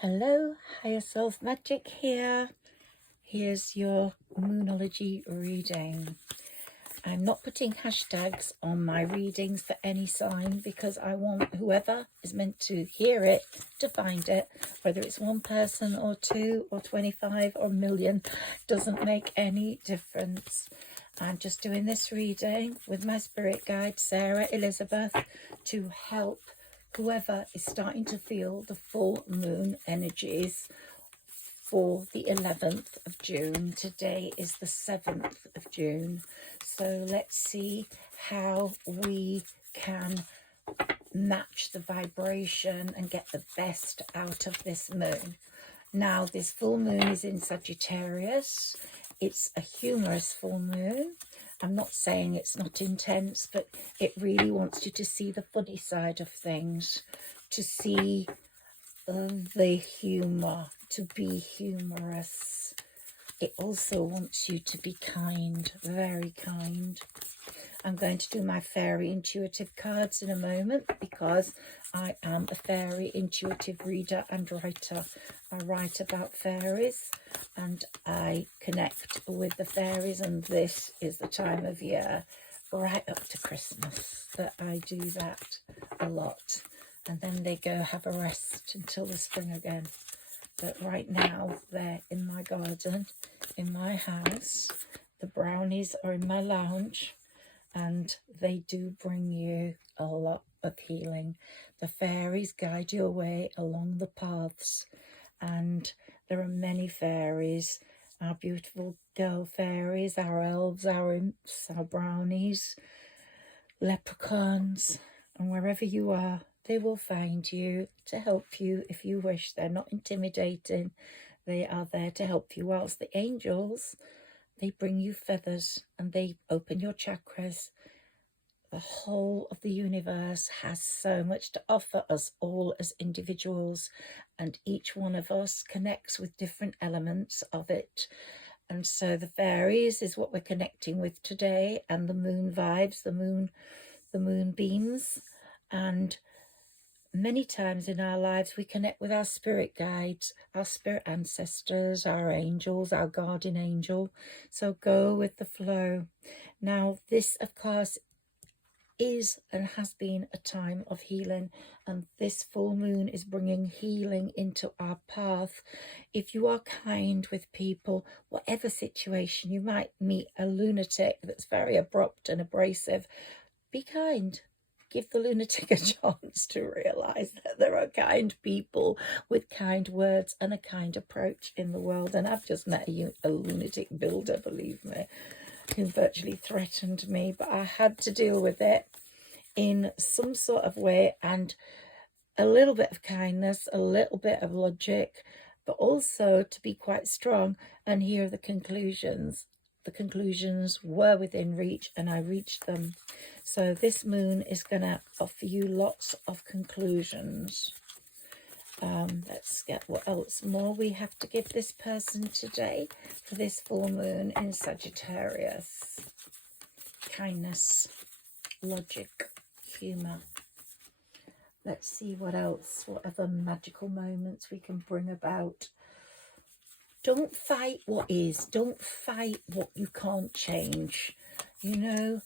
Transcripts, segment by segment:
Hello, Higher Self Magic here. Here's your Moonology reading. I'm not putting hashtags on my readings for any sign because I want whoever is meant to hear it to find it. Whether it's one person or two or 25 or a million, doesn't make any difference. I'm just doing this reading with my spirit guide, Sarah Elizabeth, to help whoever is starting to feel the full moon energies for the 11th of June. Today is the 7th of June. So let's see how we can match the vibration and get the best out of this moon. Now, this full moon is in Sagittarius. It's a humorous full moon. I'm not saying it's not intense, but it really wants you to see the funny side of things, to see the humour, to be humorous. It also wants you to be kind, very kind. I'm going to do my fairy intuitive cards in a moment because I am a fairy intuitive reader and writer. I write about fairies and I connect with the fairies, and this is the time of year right up to Christmas that I do that a lot. And then they go have a rest until the spring again. But right now they're in my garden, in my house. The brownies are in my lounge. And they do bring you a lot of healing. The fairies guide you away along the paths, and there are many fairies. Our beautiful girl fairies, our elves, our imps, our brownies, leprechauns, and wherever you are, they will find you to help you if you wish. They're not intimidating. They are there to help you, whilst the angels, they bring you feathers and they open your chakras. The whole of the universe has so much to offer us all as individuals, and each one of us connects with different elements of it. And so the fairies is what we're connecting with today, and the moon vibes, the moon beams. And many times in our lives, we connect with our spirit guides, our spirit ancestors, our angels, our guardian angel. So go with the flow. Now, this, of course, is and has been a time of healing, and this full moon is bringing healing into our path. If you are kind with people, whatever situation, you might meet a lunatic that's very abrupt and abrasive. Be kind. Give the lunatic a chance to realise that there are kind people with kind words and a kind approach in the world. And I've just met a lunatic builder, believe me, who virtually threatened me, but I had to deal with it in some sort of way, and a little bit of kindness, a little bit of logic, but also to be quite strong. And here are the conclusions. The conclusions were within reach, and I reached them. So this moon is going to offer you lots of conclusions. Let's get what else more we have to give this person today for this full moon in Sagittarius. Kindness, logic, humour. Let's see what else, what other magical moments we can bring about. Don't fight what is. Don't fight what you can't change. You know,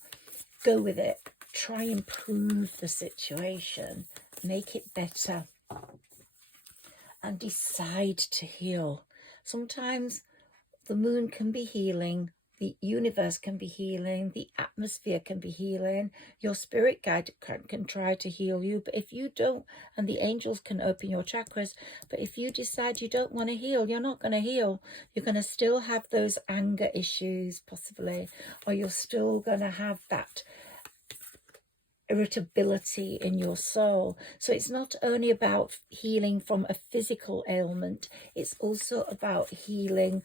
go with it. Try and improve the situation. Make it better. And decide to heal. Sometimes the moon can be healing. The universe can be healing. The atmosphere can be healing. Your spirit guide can try to heal you. But if you don't, and the angels can open your chakras, but if you decide you don't want to heal, you're not going to heal. You're going to still have those anger issues, possibly, or you're still going to have that irritability in your soul. So it's not only about healing from a physical ailment, it's also about healing,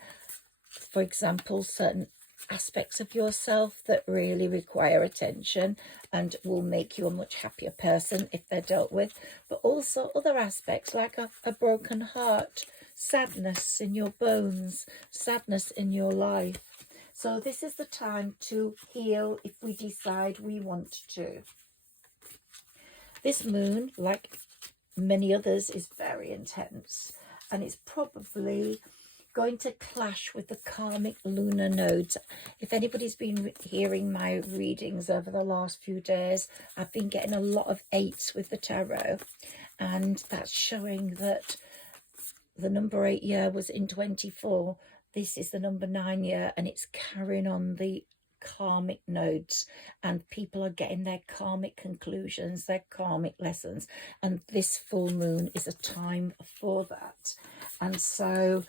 for example, certain aspects of yourself that really require attention and will make you a much happier person if they're dealt with, but also other aspects like a broken heart, sadness in your bones, sadness in your life. So this is the time to heal if we decide we want to. This moon, like many others, is very intense. and it's probably going to clash with the karmic lunar nodes. If anybody's been hearing my readings over the last few days, I've been getting a lot of 8s with the tarot, and that's showing that the number 8 year was in 24. This is the number 9 year, and it's carrying on the karmic nodes, and people are getting their karmic conclusions, their karmic lessons, and this full moon is a time for that. And so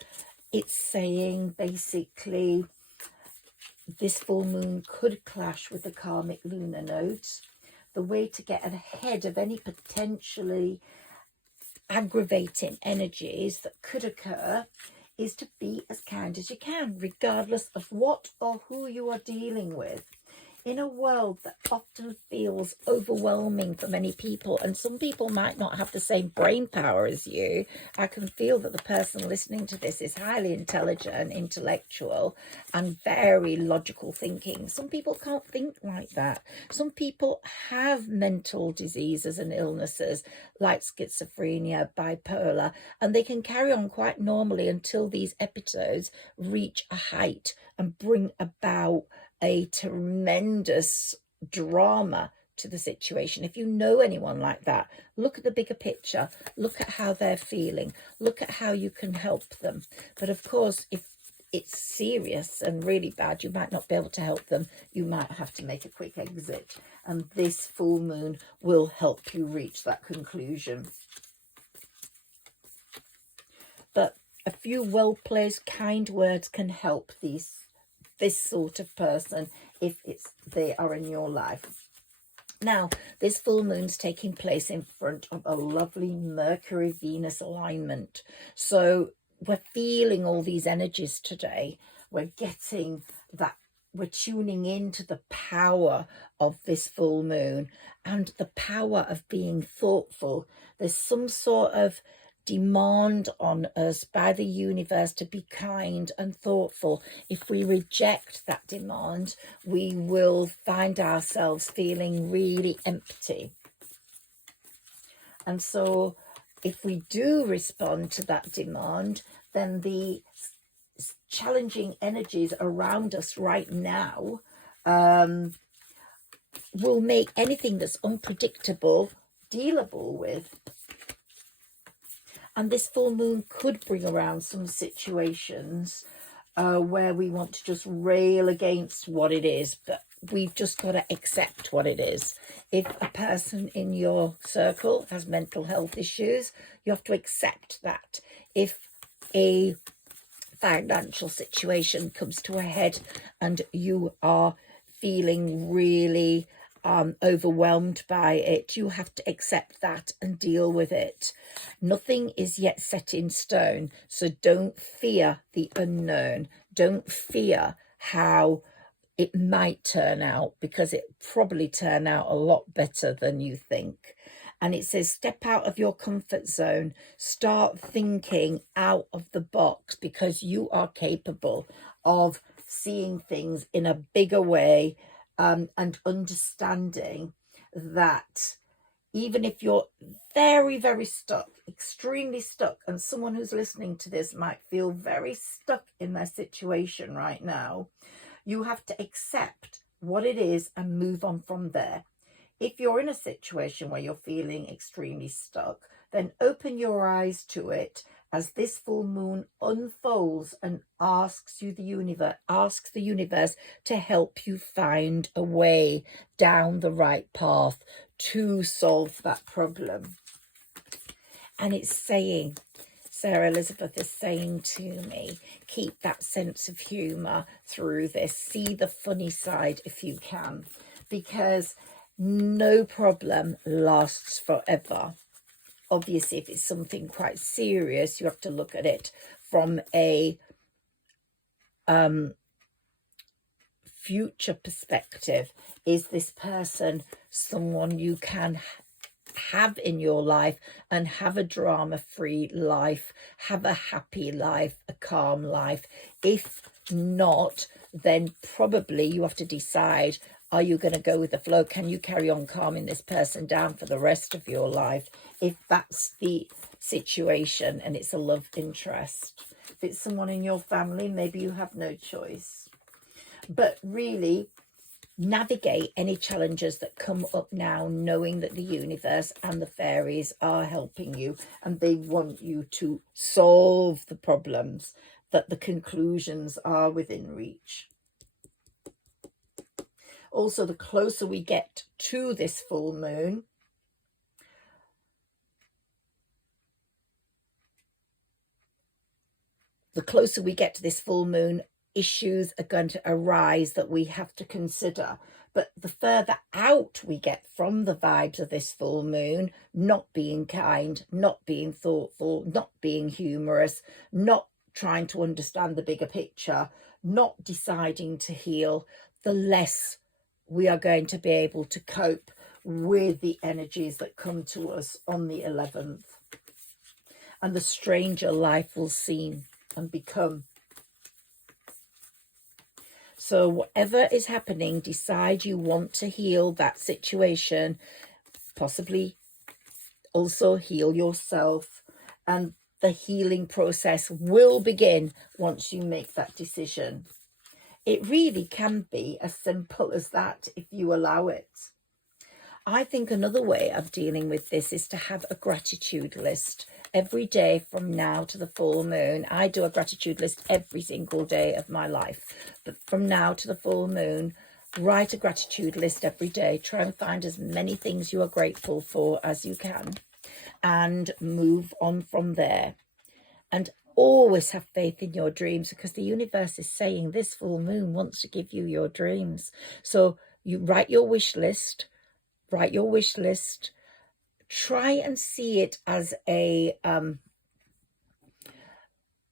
it's saying basically this full moon could clash with the karmic lunar nodes. The way to get ahead of any potentially aggravating energies that could occur is to be as kind as you can, regardless of what or who you are dealing with. In a world that often feels overwhelming for many people, and some people might not have the same brain power as you, I can feel that the person listening to this is highly intelligent, intellectual, and very logical thinking. Some people can't think like that. Some people have mental diseases and illnesses like schizophrenia, bipolar, and they can carry on quite normally until these episodes reach a height and bring about a tremendous drama to the situation. If you know anyone like that, look at the bigger picture, look at how they're feeling, look at how you can help them. But of course, if it's serious and really bad, you might not be able to help them. You might have to make a quick exit, and this full moon will help you reach that conclusion. But a few well-placed kind words can help this sort of person if they are in your life. Now, this full moon's taking place in front of a lovely Mercury-Venus alignment. So we're feeling all these energies today. We're getting that, we're tuning into the power of this full moon and the power of being thoughtful. There's some sort of demand on us by the universe to be kind and thoughtful. If we reject that demand, we will find ourselves feeling really empty. And so if we do respond to that demand, then the challenging energies around us right now will make anything that's unpredictable dealable with. And this full moon could bring around some situations where we want to just rail against what it is, but we've just got to accept what it is. If a person in your circle has mental health issues, you have to accept that. If a financial situation comes to a head and you are feeling really overwhelmed by it, you have to accept that and deal with it. Nothing is yet set in stone, so don't fear the unknown. Don't fear how it might turn out, because it probably turn out a lot better than you think. And it says step out of your comfort zone, start thinking out of the box, because you are capable of seeing things in a bigger way, and understanding that even if you're very, very stuck, extremely stuck, and someone who's listening to this might feel very stuck in their situation right now, you have to accept what it is and move on from there. If you're in a situation where you're feeling extremely stuck, then open your eyes to it as this full moon unfolds and asks the universe to help you find a way down the right path to solve that problem. And it's saying, Sarah Elizabeth is saying to me, keep that sense of humour through this. See the funny side if you can, because no problem lasts forever. Obviously, if it's something quite serious, you have to look at it from a future perspective. Is this person someone you can have in your life and have a drama-free life, have a happy life, a calm life? If not, then probably you have to decide, Are you going to go with the flow? Can you carry on calming this person down for the rest of your life? If that's the situation and it's a love interest. If it's someone in your family, maybe you have no choice. But really, navigate any challenges that come up now, knowing that the universe and the fairies are helping you and they want you to solve the problems, that the conclusions are within reach. Also, the closer we get to this full moon, issues are going to arise that we have to consider. But the further out we get from the vibes of this full moon, not being kind, not being thoughtful, not being humorous, not trying to understand the bigger picture, not deciding to heal, the less we are going to be able to cope with the energies that come to us on the 11th. And the stranger life will seem and become. So whatever is happening, decide you want to heal that situation, possibly also heal yourself, and the healing process will begin once you make that decision. It really can be as simple as that if you allow it. I think another way of dealing with this is to have a gratitude list. Every day from now to the full moon, I do a gratitude list every single day of my life. But from now to the full moon, write a gratitude list every day. Try and find as many things you are grateful for as you can and move on from there. And always have faith in your dreams, because the universe is saying this full moon wants to give you your dreams. So you write your wish list. Try and see it as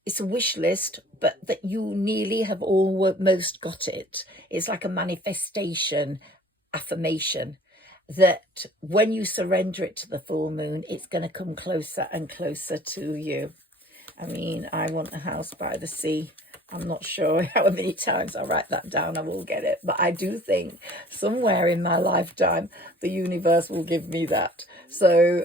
it's a wish list, but that you nearly have almost got it. It's like a manifestation, affirmation, that when you surrender it to the full moon, it's going to come closer and closer to you. I mean, I want a house by the sea. I'm not sure how many times I write that down, I will get it. But I do think somewhere in my lifetime, the universe will give me that. So,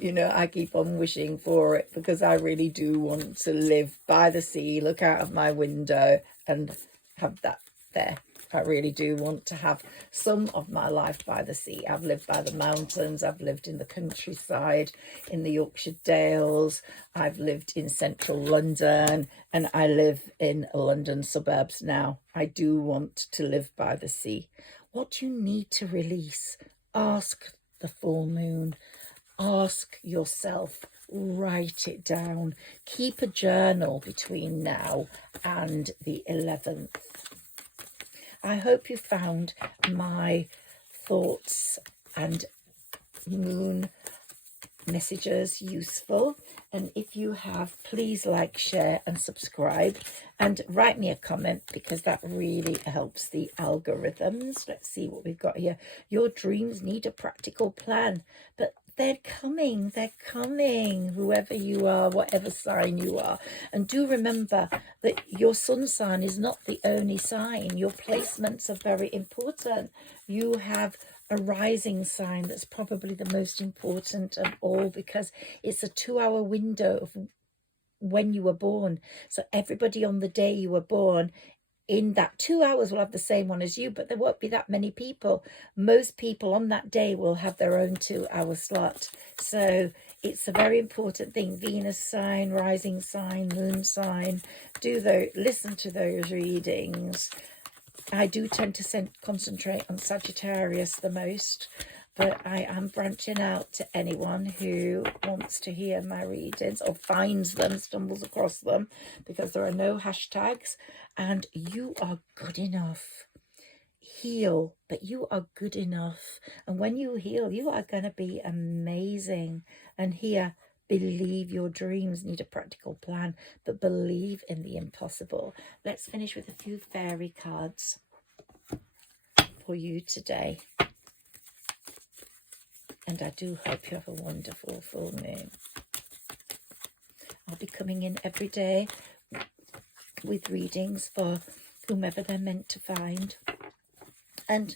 you know, I keep on wishing for it, because I really do want to live by the sea, look out of my window and have that there. I really do want to have some of my life by the sea. I've lived by the mountains. I've lived in the countryside, in the Yorkshire Dales. I've lived in central London, and I live in London suburbs now. I do want to live by the sea. What do you need to release? Ask the full moon. Ask yourself. Write it down. Keep a journal between now and the 11th. I hope you found my thoughts and moon messages useful. And if you have, please like, share and subscribe, and write me a comment, because that really helps the algorithms. Let's see what we've got here. Your dreams need a practical plan, but they're coming, whoever you are, whatever sign you are. And do remember that your sun sign is not the only sign. Your placements are very important. You have a rising sign that's probably the most important of all, because it's a 2-hour window of when you were born. So everybody on the day you were born, in that 2 hours, will have the same one as you, but there won't be that many people. Most people on that day will have their own 2-hour slot. So it's a very important thing. Venus sign, rising sign, moon sign. Listen to those readings. I do tend to concentrate on Sagittarius the most, but I am branching out to anyone who wants to hear my readings or finds them, stumbles across them, because there are no hashtags, and you are good enough. Heal, but you are good enough. And when you heal, you are going to be amazing. And here, believe your dreams need a practical plan, but believe in the impossible. Let's finish with a few fairy cards for you today. And I do hope you have a wonderful full moon. I'll be coming in every day with readings for whomever they're meant to find. And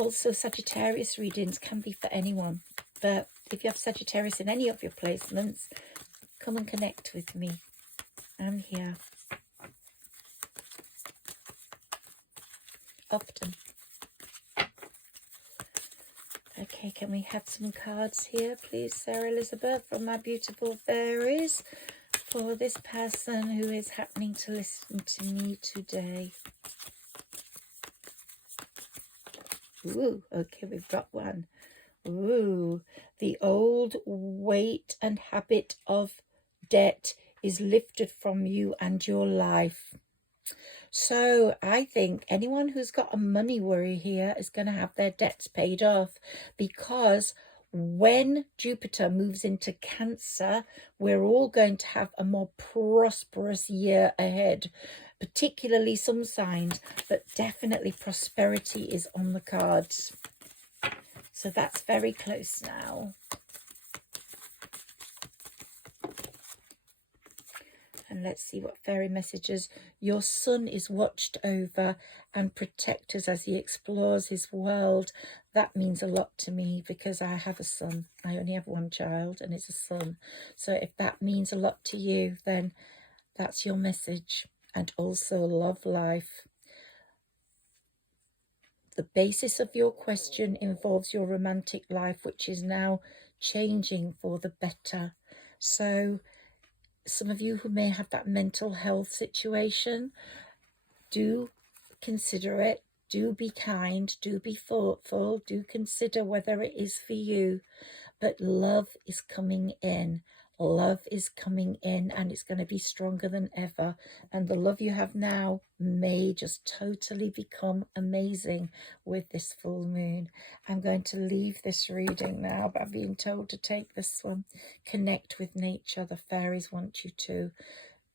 Also, Sagittarius readings can be for anyone. But if you have Sagittarius in any of your placements, come and connect with me. I'm here. Often. Okay, can we have some cards here, please, Sarah Elizabeth, from my beautiful fairies, for this person who is happening to listen to me today? Ooh, okay, we've got one. Ooh, the old weight and habit of debt is lifted from you and your life. So I think anyone who's got a money worry here is going to have their debts paid off, because when Jupiter moves into Cancer, we're all going to have a more prosperous year ahead, particularly some signs, but definitely prosperity is on the cards. So that's very close now. And let's see what fairy messages. Your son is watched over and protected as he explores his world. That means a lot to me, because I have a son. I only have one child, and it's a son. So if that means a lot to you, then that's your message. And also love life. The basis of your question involves your romantic life, which is now changing for the better. So some of you who may have that mental health situation, do consider it. Do be kind. Do be thoughtful. Do consider whether it is for you. But love is coming in. Love is coming in, and it's going to be stronger than ever. And the love you have now may just totally become amazing with this full moon. I'm going to leave this reading now, but I've been told to take this one. Connect with nature. The fairies want you to.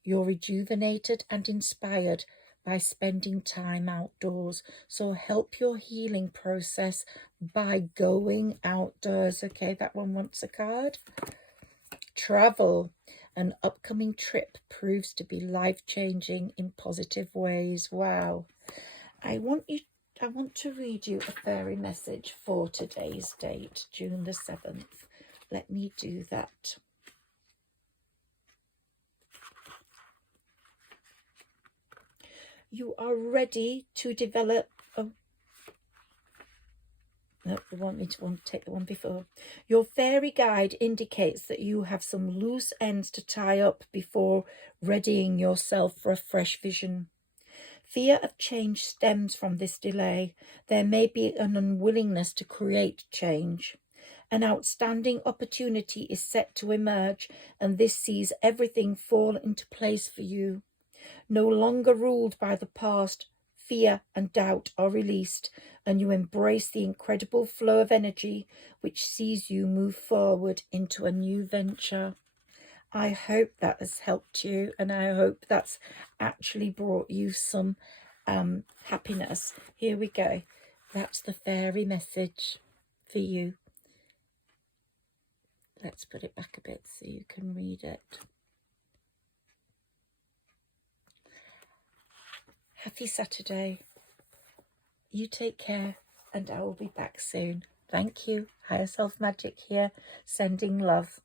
You're rejuvenated and inspired by spending time outdoors. So help your healing process by going outdoors. Okay, that one wants a card. Travel. An upcoming trip proves to be life-changing in positive ways. Wow. I want to read you a fairy message for today's date, June the 7th. Let me do that. You are ready to develop. Oh, no, they want me to take the one before. Your fairy guide indicates that you have some loose ends to tie up before readying yourself for a fresh vision. Fear of change stems from this delay. There may be an unwillingness to create change. An outstanding opportunity is set to emerge, and this sees everything fall into place for you. No longer ruled by the past, fear and doubt are released, and you embrace the incredible flow of energy which sees you move forward into a new venture. I hope that has helped you, and I hope that's actually brought you some happiness. Here we go. That's the fairy message for you. Let's put it back a bit so you can read it. Happy Saturday. You take care, and I will be back soon. Thank you. Higher Self Magic here, sending love.